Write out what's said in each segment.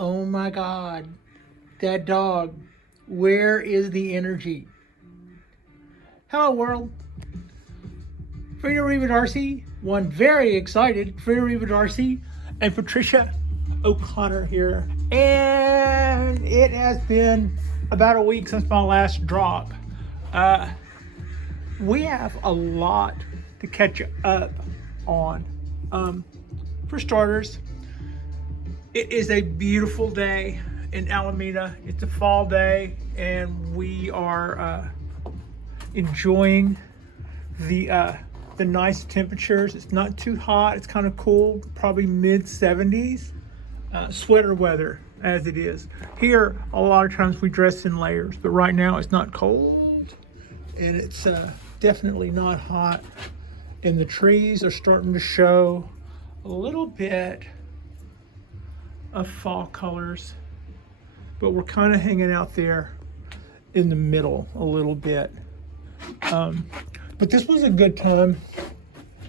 Oh my God, that dog. Where is the energy? Hello, world. Frida Reva Darcy, one very excited Frida Reva Darcy, and Patricia O'Connor here. And it has been about a week since my last drop. We have a lot to catch up on. For starters, it is a beautiful day in Alameda. It's a fall day, and we are enjoying the nice temperatures. It's not too hot. It's kind of cool, probably mid 70s. Sweater weather as it is. Here, a lot of times we dress in layers, but right now it's not cold, and it's definitely not hot. And the trees are starting to show a little bit of fall colors, but we're kind of hanging out there in the middle a little bit. But this was a good time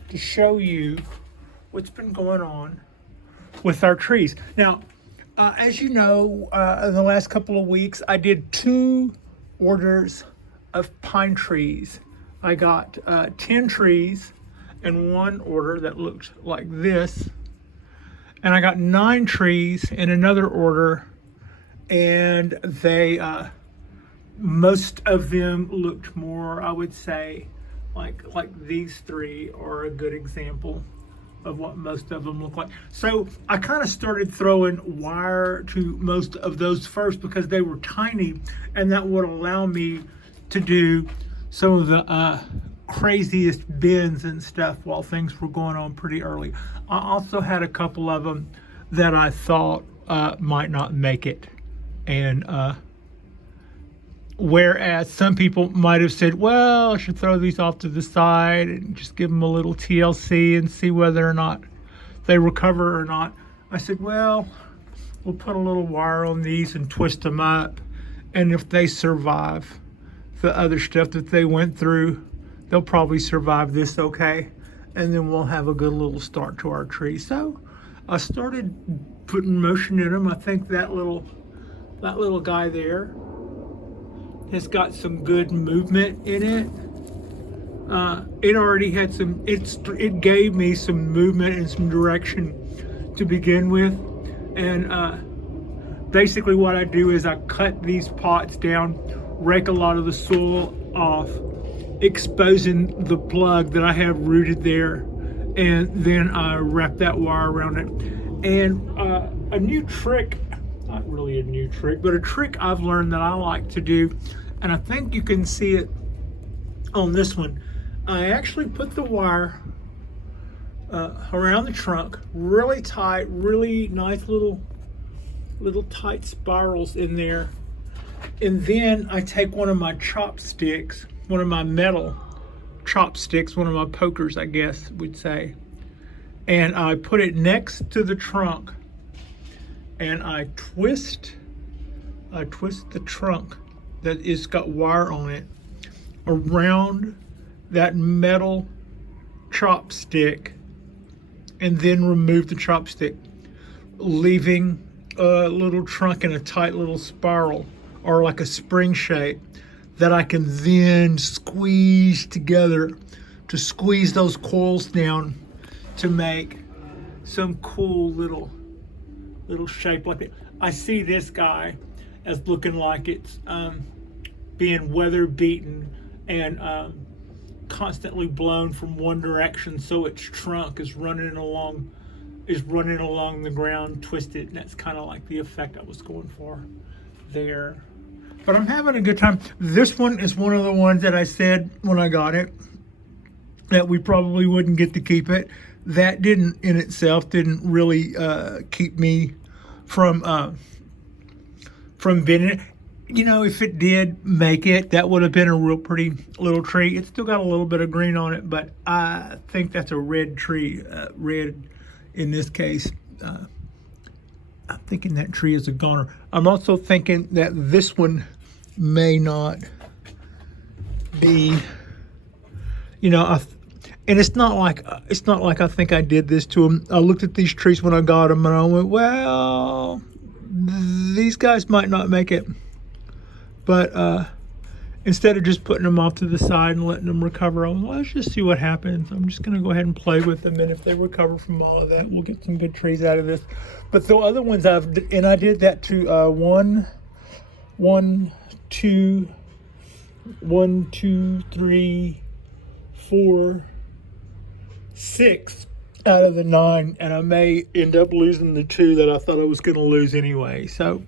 to show you what's been going on with our trees. Now, as you know, in the last couple of weeks, I did 2 orders of pine trees. I got 10 trees in one order that looked like this. And I got 9 trees in another order, and they, most of them looked more, I would say, like these 3 are a good example of what most of them look like. So I kind of started throwing wire to most of those first because they were tiny, and that would allow me to do some of the craziest bends and stuff while things were going on pretty early. I also had a couple of them that I thought might not make it, and whereas some people might have said, well, I should throw these off to the side and just give them a little TLC and see whether or not they recover or not. I said, well, we'll put a little wire on these and twist them up, and if they survive the other stuff that they went through, they'll probably survive this okay, and then we'll have a good little start to our tree. So I started putting motion in them. I think that little guy there has got some good movement in it. It already had some, it gave me some movement and some direction to begin with. And basically what I do is I cut these pots down, rake a lot of the soil off, exposing the plug that I have rooted there, and then I wrap that wire around it. And a new trick, not really a new trick, but a trick I've learned that I like to do, and I think you can see it on this one. I actually put the wire around the trunk really tight, really nice little tight spirals in there. And then I take one of my chopsticks, one of my metal chopsticks, one of my pokers, I guess we'd say, and I put it next to the trunk, and I twist the trunk that is got wire on it around that metal chopstick, and then remove the chopstick, leaving a little trunk in a tight little spiral or like a spring shape that I can then squeeze together to squeeze those coils down to make some cool little shape like that. I see this guy as looking like it's being weather beaten and constantly blown from one direction, so its trunk is running along the ground twisted, and that's kind of like the effect I was going for there. But I'm having a good time. This one is one of the ones that I said when I got it that we probably wouldn't get to keep it. That didn't really keep me from bending it. You know, if it did make it, that would have been a real pretty little tree. It's still got a little bit of green on it, but I think that's a red tree. Red in this case. I'm thinking that tree is a goner. I'm also thinking that this one may not be, and it's not like I think I did this to them. I looked at these trees when I got them, and I went, well, these guys might not make it, but instead of just putting them off to the side and letting them recover, let's just see what happens. I'm just going to go ahead and play with them, and if they recover from all of that, we'll get some good trees out of this. But the other ones I did that to 1, 2, 3, 4, 6 out of the 9, and I may end up losing the 2 that I thought I was going to lose anyway. So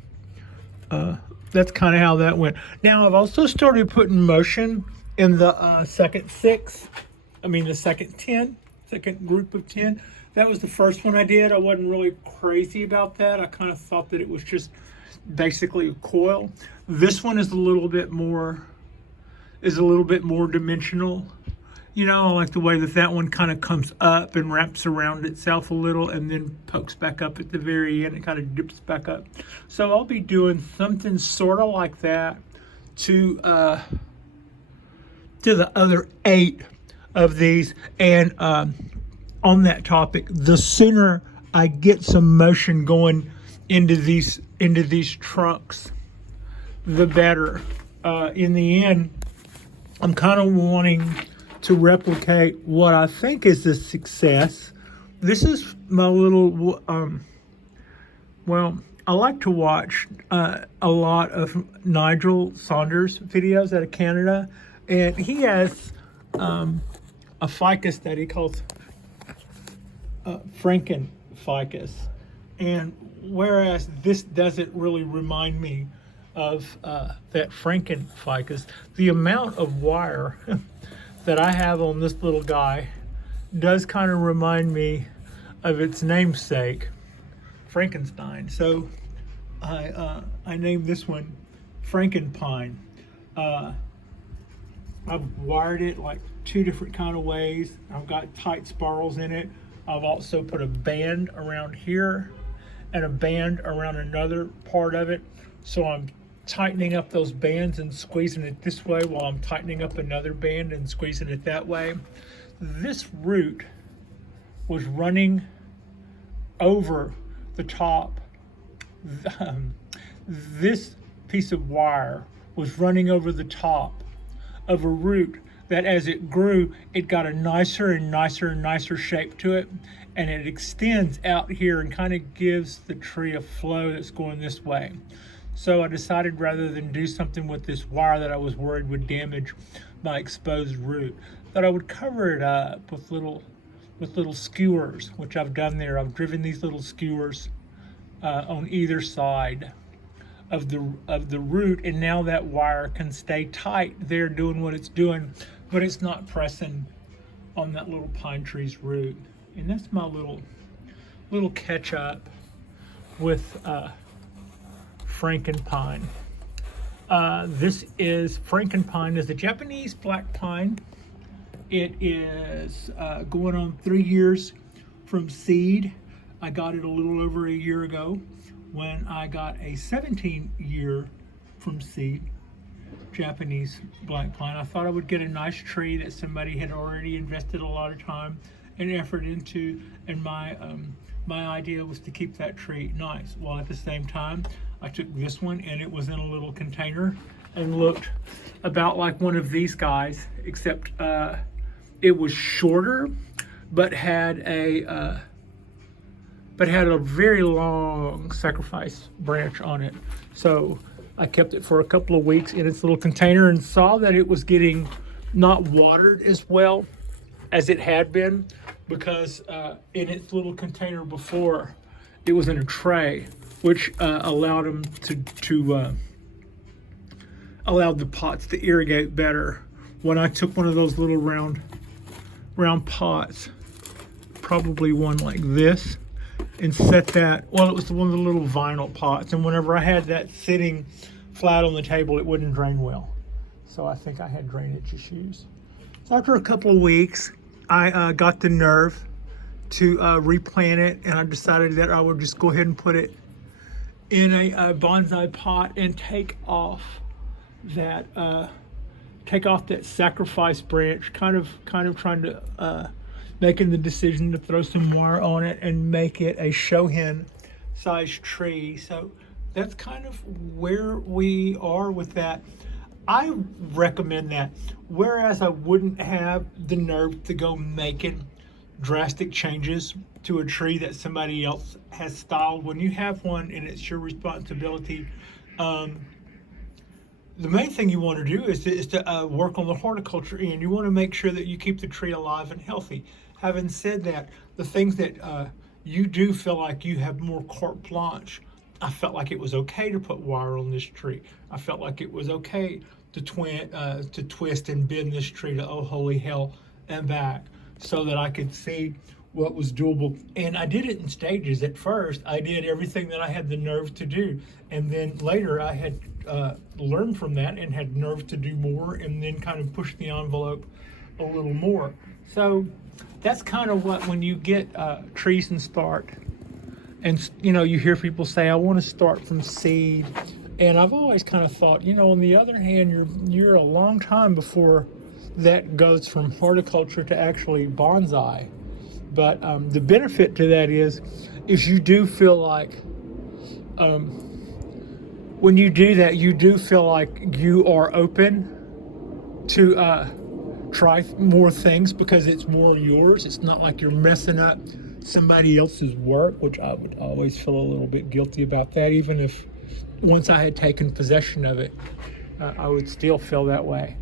that's kind of how that went. Now I've also started putting motion in the second 10, second group of 10. That was the first one I did. I wasn't really crazy about that. I kind of thought that it was just basically a coil. This one is a little bit more dimensional. You know, I like the way that one kind of comes up and wraps around itself a little and then pokes back up at the very end. It kind of dips back up. So I'll be doing something sort of like that to the other 8 of these. And on that topic, the sooner I get some motion going into these trunks, the better. In the end, I'm kind of wanting to replicate what I think is a success. This is my little, well, I like to watch a lot of Nigel Saunders videos out of Canada, and he has a ficus that he calls Franken ficus. And whereas this doesn't really remind me of that Franken ficus, the amount of wire that I have on this little guy does kind of remind me of its namesake, Frankenstein. So I named this one Frankenpine. I've wired it like 2 different kind of ways. I've got tight spirals in it. I've also put a band around here and a band around another part of it. So I'm tightening up those bands and squeezing it this way while I'm tightening up another band and squeezing it that way. This root was running over the top. This piece of wire was running over the top of a root that, as it grew, it got a nicer and nicer and nicer shape to it, and it extends out here and kind of gives the tree a flow that's going this way. So I decided, rather than do something with this wire that I was worried would damage my exposed root, that I would cover it up with little skewers, which I've done there. I've driven these little skewers on either side of the root, and now that wire can stay tight there doing what it's doing, but it's not pressing on that little pine tree's root. And that's my little catch up with Frankenpine. This is Frankenpine is a Japanese black pine. It is going on 3 years from seed. I got it a little over a year ago when I got a 17-year from seed Japanese black pine. I thought I would get a nice tree that somebody had already invested a lot of time and effort into, and my idea was to keep that tree nice. While at the same time, I took this one and it was in a little container and looked about like one of these guys, except it was shorter, but had a very long sacrifice branch on it. So I kept it for a couple of weeks in its little container and saw that it was getting not watered as well as it had been, because in its little container before, it was in a tray, which allowed them allowed the pots to irrigate better. When I took one of those little round pots, probably one like this, and set that, well, it was one of the little vinyl pots, and whenever I had that sitting flat on the table, it wouldn't drain well. So I think I had drainage issues. So after a couple of weeks, I got the nerve to replant it, and I decided that I would just go ahead and put it in a bonsai pot and take off that sacrifice branch, kind of trying to making the decision to throw some wire on it and make it a shohin sized tree. So that's kind of where we are with that. I recommend that. Whereas I wouldn't have the nerve to go making drastic changes to a tree that somebody else has styled, when you have one and it's your responsibility, the main thing you want to do is to work on the horticulture end. You want to make sure that you keep the tree alive and healthy. Having said that, the things that you do feel like you have more carte blanche. I felt like it was okay to put wire on this tree. I felt like it was okay to twist and bend this tree to oh holy hell and back, so that I could see what was doable. And I did it in stages. At first, I did everything that I had the nerve to do, and then later I had learned from that and had nerve to do more, and then kind of push the envelope a little more. So that's kind of what, when you get trees and start, and you hear people say, I want to start from seed. And I've always kind of thought, on the other hand, you're a long time before that goes from horticulture to actually bonsai. But the benefit to that is you do feel like, when you do that, you do feel like you are open to try more things, because it's more yours. It's not like you're messing up somebody else's work, which I would always feel a little bit guilty about that. Even if once I had taken possession of it, I would still feel that way.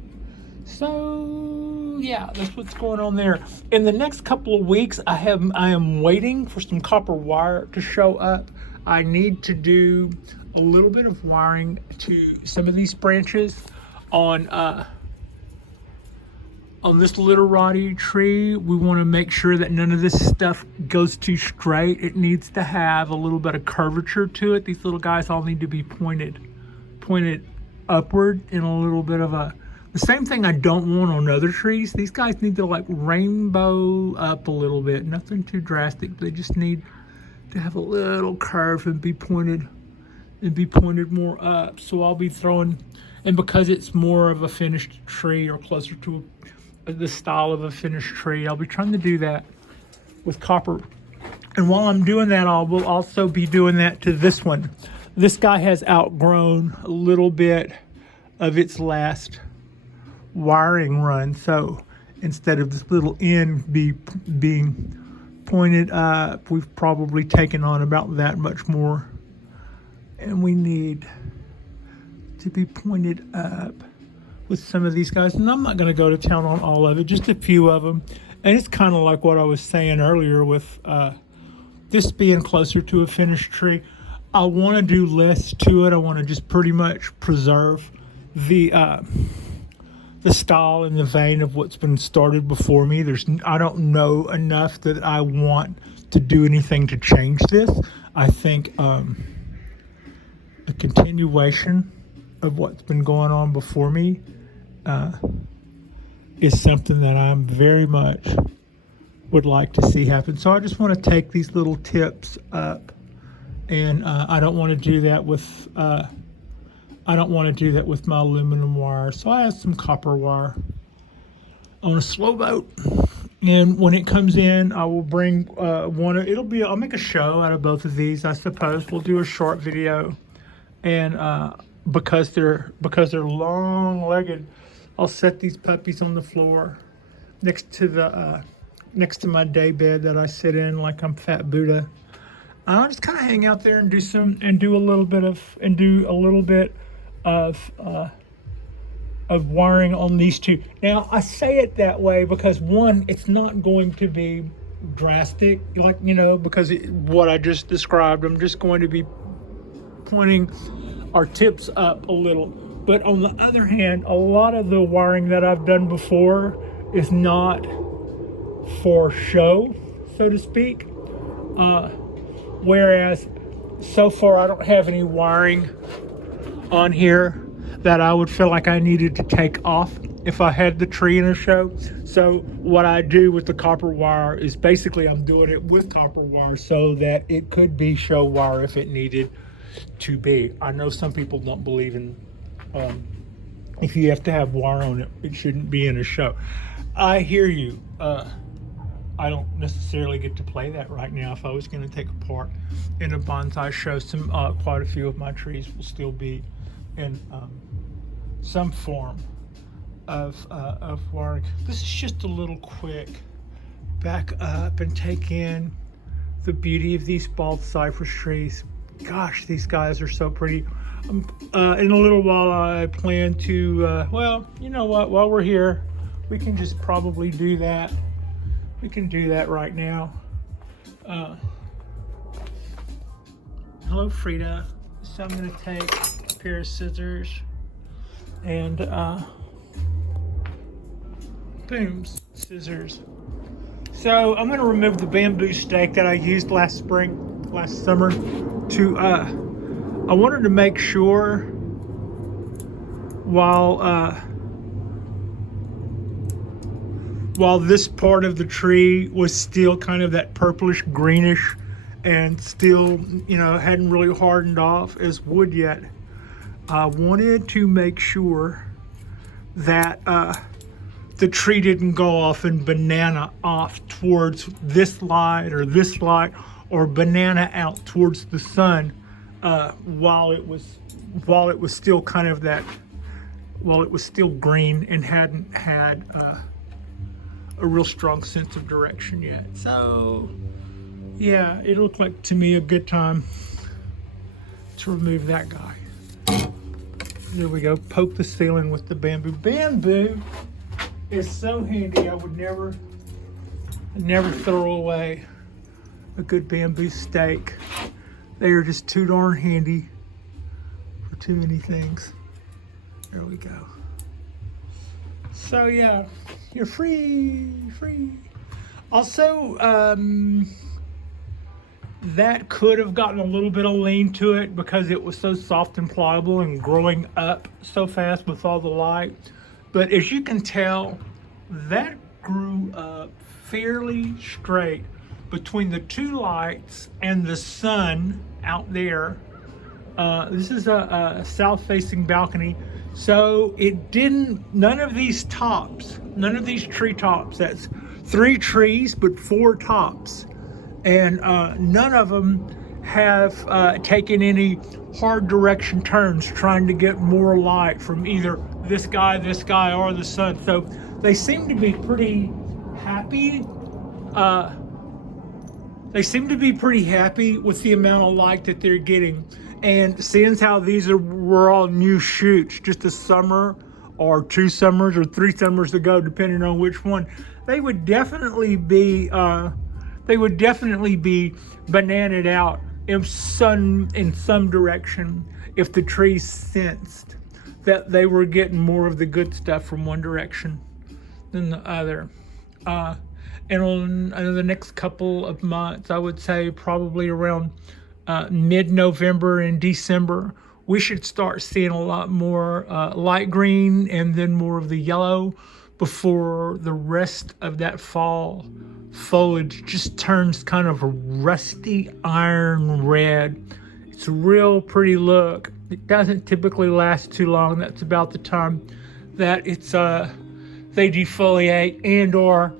So yeah, that's what's going on there. In the next couple of weeks, I am waiting for some copper wire to show up. I need to do a little bit of wiring to some of these branches on this literati tree. We want to make sure that none of this stuff goes too straight. It needs to have a little bit of curvature to it. These little guys all need to be pointed upward in a little bit of the same thing I don't want on other trees. These guys need to like rainbow up a little bit. Nothing too drastic. They just need to have a little curve and be pointed more up. So I'll be throwing, and because it's more of a finished tree, or closer to the style of a finished tree, I'll be trying to do that with copper. And while I'm doing that, I will also be doing that to this one. This guy has outgrown a little bit of its last wiring run, so instead of this little end being pointed up, we've probably taken on about that much more, and we need to be pointed up with some of these guys. And I'm not going to go to town on all of it, just a few of them. And it's kind of like what I was saying earlier with this being closer to a finished tree. I want to do less to it. I want to just pretty much preserve the style and the vein of what's been started before me. I don't know enough that I want to do anything to change this. I think a continuation of what's been going on before me is something that I'm very much would like to see happen. So I just want to take these little tips up, and I don't want to do that with my aluminum wire. So I have some copper wire on a slow boat, and when it comes in, I will bring I'll make a show out of both of these. I suppose we'll do a short video, and because they're long-legged, I'll set these puppies on the floor next to my day bed that I sit in like I'm Fat Buddha. I'll just kind of hang out there and do a little bit of wiring on these two. Now I say it that way because one, it's not going to be drastic, because what I just described. I'm just going to be pointing our tips up a little. But on the other hand, a lot of the wiring that I've done before is not for show, so to speak. Whereas so far I don't have any wiring on here that I would feel like I needed to take off if I had the tree in a show. So what I do with the copper wire is basically I'm doing it with copper wire so that it could be show wire if it needed to be. I know some people don't believe in if you have to have wire on it, it shouldn't be in a show. I hear you. I don't necessarily get to play that right now. If I was going to take a part in a bonsai show, quite a few of my trees will still be in some form of work. This is just a little quick back up and take in the beauty of these bald cypress trees. Gosh, these guys are so pretty. In a little while, I plan to, well, you know what, while we're here, we can just probably do that. We can do that right now. Hello, Frida. So I'm gonna take a pair of scissors and boom, scissors. So I'm gonna remove the bamboo stake that I used last summer to, I wanted to make sure while this part of the tree was still kind of that purplish greenish and still, you know, hadn't really hardened off as wood yet, I wanted to make sure that the tree didn't go off and banana off towards this light or banana out towards the sun while it was still kind of that, while it was still green and hadn't had a real strong sense of direction yet. So yeah, it looked like to me a good time to remove that guy. There we go. Poke the ceiling with the bamboo. Bamboo is so handy. I would never throw away a good bamboo stake. They are just too darn handy for too many things. There we go. So yeah, you're free. Also, that could have gotten a little bit of lean to it because it was so soft and pliable and growing up so fast with all the light. But as you can tell, that grew up fairly straight between the two lights and the sun out there. This is a south-facing balcony. So it didn't, none of these tree tops, that's 3 trees, but 4 tops. And none of them have taken any hard direction turns trying to get more light from either this guy, or the sun. So they seem to be pretty happy. With the amount of light that they're getting. And seeing how were all new shoots, just a summer or 2 summers or 3 summers ago, depending on which one, they would definitely be bananaed out in some direction if the trees sensed that they were getting more of the good stuff from one direction than the other. And on the next couple of months, I would say probably around mid-November and December, we should start seeing a lot more light green and then more of the yellow before the rest of that fall foliage just turns kind of a rusty iron red. It's a real pretty look. It doesn't typically last too long. That's about the time that it's they defoliate, and or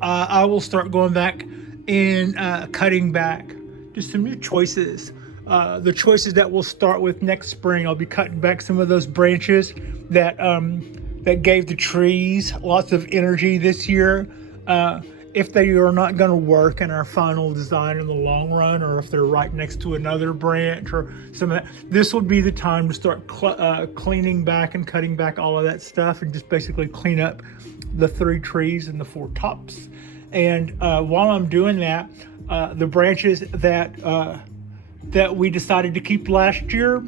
I will start going back and cutting back. Just some new choices. The choices that we'll start with next spring. I'll be cutting back some of those branches that gave the trees lots of energy this year. If they are not going to work in our final design in the long run, or if they're right next to another branch or some of that, this would be the time to start cleaning back and cutting back all of that stuff and just basically clean up the 3 trees and the 4 tops. And while I'm doing that, the branches that we decided to keep last year,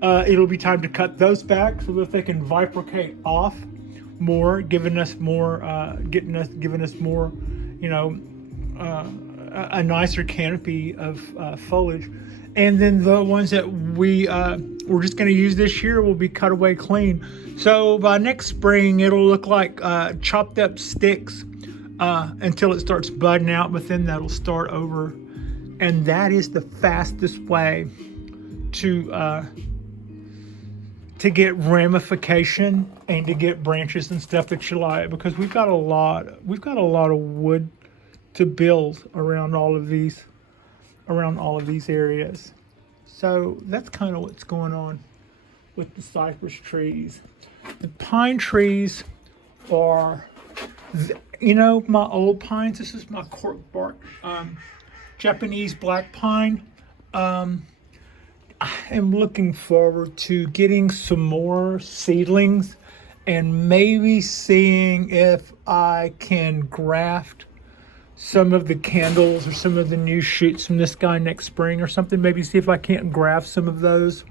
it'll be time to cut those back so that they can bifurcate off more, giving us more, you know, a nicer canopy of foliage. And then the ones that we're just going to use this year will be cut away clean. So by next spring, it'll look like chopped up sticks until it starts budding out, but then that'll start over. And that is the fastest way to to get ramification and to get branches and stuff that you like, because we've got a lot of wood to build around all of these areas. So that's kind of what's going on with the cypress trees. The pine trees are, my old pines. This is my cork bark Japanese black pine. I am looking forward to getting some more seedlings and maybe seeing if I can graft some of the candles or some of the new shoots from this guy next spring or something. Maybe see if I can't graft some of those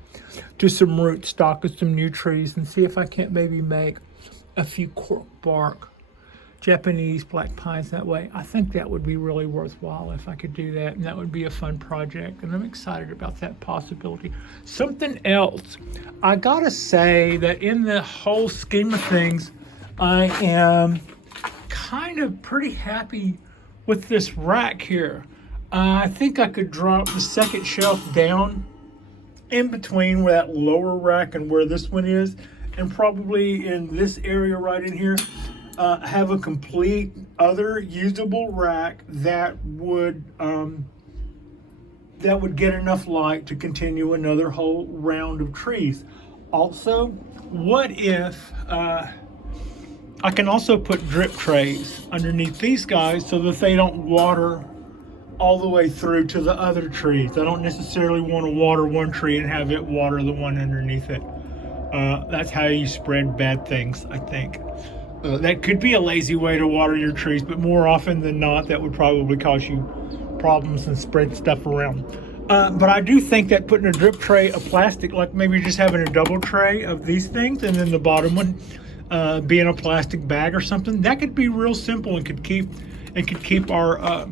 to some root stock of some new trees, and see if I can't maybe make a few cork bark Japanese black pines that way. I think that would be really worthwhile if I could do that, and that would be a fun project, and I'm excited about that possibility. Something else, I gotta say that in the whole scheme of things, I am kind of pretty happy with this rack here. I think I could drop the second shelf down in between where that lower rack and where this one is, and probably in this area right in here, have a complete other usable rack that would get enough light to continue another whole round of trees. Also, what if I can also put drip trays underneath these guys so that they don't water all the way through to the other trees. I don't necessarily want to water one tree and have it water the one underneath it. That's how you spread bad things, I think. That could be a lazy way to water your trees, but more often than not, that would probably cause you problems and spread stuff around. But I do think that putting a drip tray of plastic, like maybe just having a double tray of these things, and then the bottom one being a plastic bag or something, that could be real simple and could keep our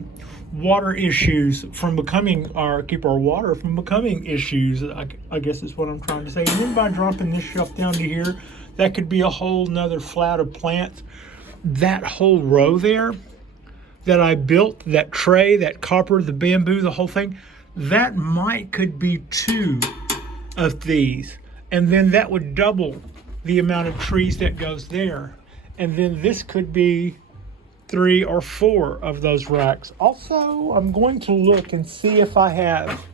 water issues from becoming, or keep our water from becoming issues, I guess is what I'm trying to say. And then by dropping this shelf down to here, that could be a whole nother flat of plants. That whole row there that I built, that tray, that copper, the bamboo, the whole thing, that could be 2 of these. And then that would double the amount of trees that goes there. And then this could be 3 or 4 of those racks. Also, I'm going to look and see if I have,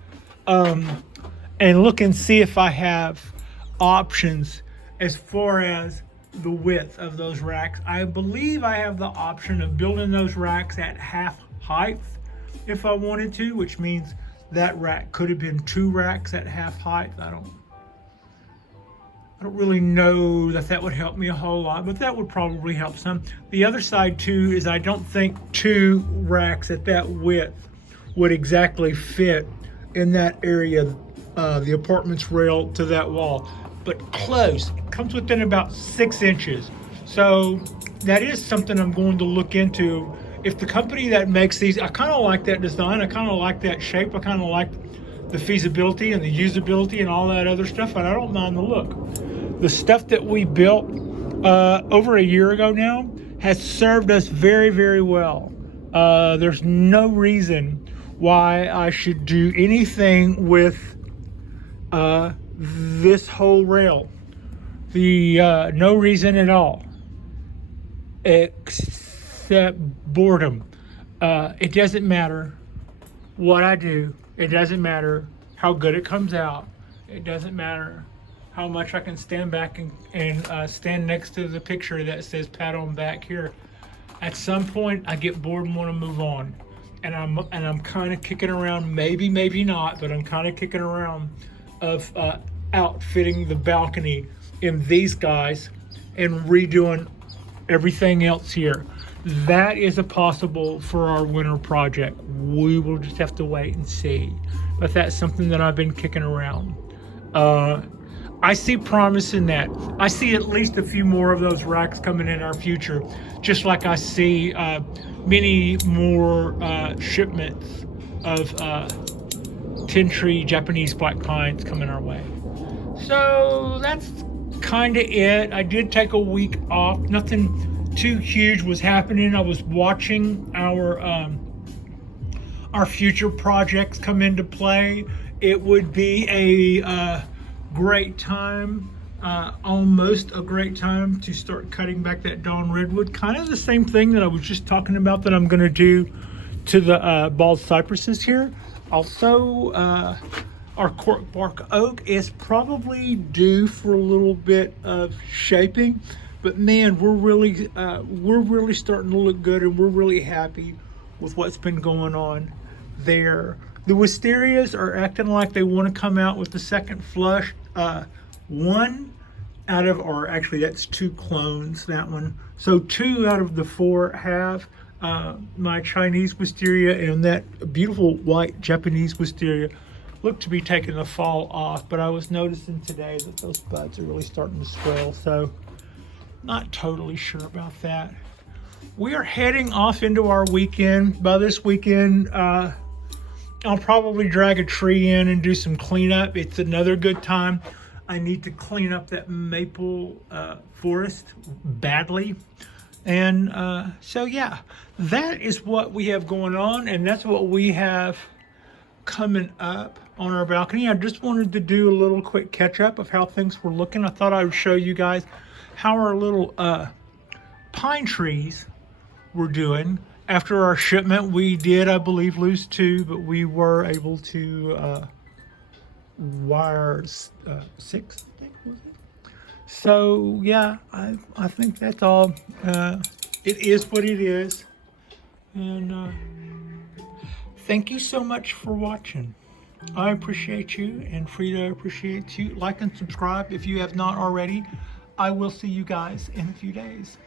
options as far as the width of those racks. I believe I have the option of building those racks at half height if I wanted to, which means that rack could have been 2 racks at half height. I don't really know that would help me a whole lot, but that would probably help some. The other side too is I don't think 2 racks at that width would exactly fit in that area, the apartment's rail to that wall. But close. It comes within about 6 inches. So that is something I'm going to look into. If the company that makes these, I kind of like that design, I kind of like that shape, I kind of like the feasibility and the usability and all that other stuff, and I don't mind the look. The stuff that we built over a year ago now has served us very, very well. There's no reason why I should do anything with this whole rail. No reason at all, except boredom. It doesn't matter what I do. It doesn't matter how good it comes out. It doesn't matter how much I can stand back and stand next to the picture that says pat on back here. At some point, I get bored and want to move on, and I'm kind of kicking around. Maybe not, but I'm kind of kicking around of outfitting the balcony in these guys and redoing everything else here. That is a possible for our winter project. We will just have to wait and see, but that's something that I've been kicking around. I see promise in that. I see at least a few more of those racks coming in our future, just like I see many more shipments of 10-tree Japanese black pines coming our way. So that's kind of it. I did take a week off. Nothing too huge was happening. I was watching our future projects come into play. It would be a great time almost a great time to start cutting back that dawn redwood. Kind of the same thing that I was just talking about that I'm going to do to the bald cypresses here. Also, our cork bark oak is probably due for a little bit of shaping, but man, we're really starting to look good, and we're really happy with what's been going on there. The wisterias are acting like they want to come out with the second flush. One out of, or actually that's 2 clones, that one. So 2 out of the 4 have. My Chinese wisteria and that beautiful white Japanese wisteria look to be taking the fall off, but I was noticing today that those buds are really starting to swell, so not totally sure about that. We are heading off into our weekend. By this weekend, I'll probably drag a tree in and do some cleanup. It's another good time. I need to clean up that maple forest badly. And so yeah, that is what we have going on, and that's what we have coming up on our balcony. I just wanted to do a little quick catch up of how things were looking. I thought I would show you guys how our little pine trees were doing. After our shipment, we did, I believe, lose 2, but we were able to wire 6, I think, was it? So yeah, I think that's all. It is what it is, and thank you so much for watching. I appreciate you, and Frida appreciates you. Like and subscribe if you have not already. I will see you guys in a few days.